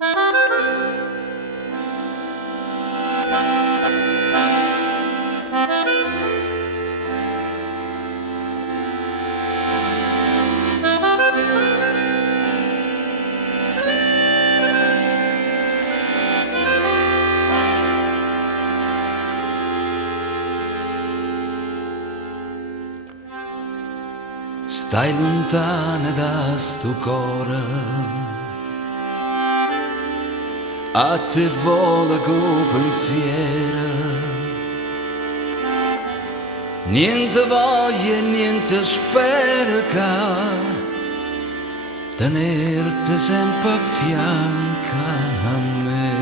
Stai lontana da sto cuore, a te vola co pensiero, niente voglia e niente spera che tenerti sempre a fianco a me.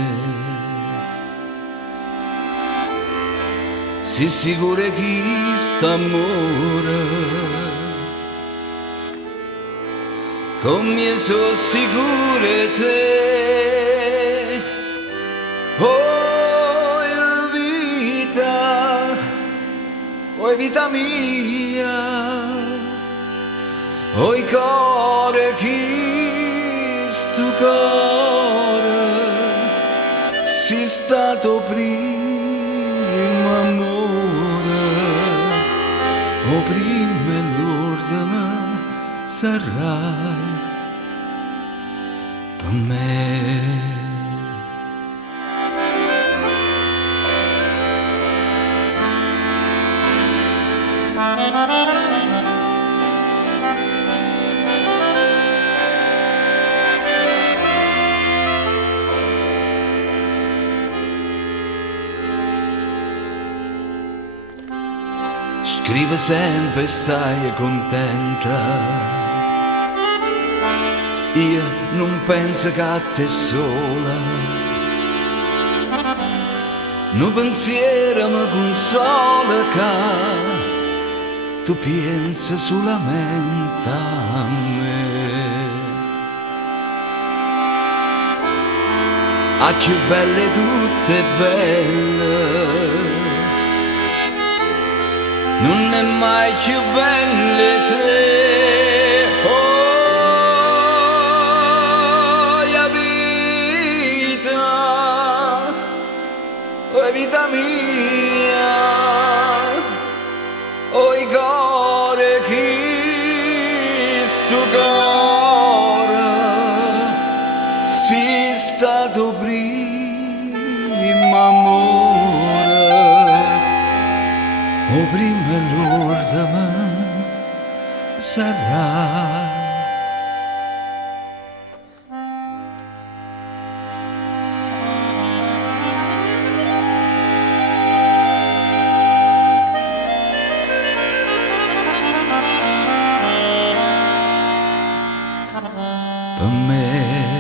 Si sicura che st'amore come sono sicure te, oh vita mia, oh cuore che sto cuore, sei stato primo amore, oh prima e l'ultima sarai per me. Scrive sempre stai contenta, io non penso che a te sola, no pensiero mi consola che tu pensi solamente a me. A più belle tutte belle, non è mai più belle tre, oh vita mia, oh i cuore che sto cuore, sei stato primo amore, oh prima e l'ultima sarà. Per me.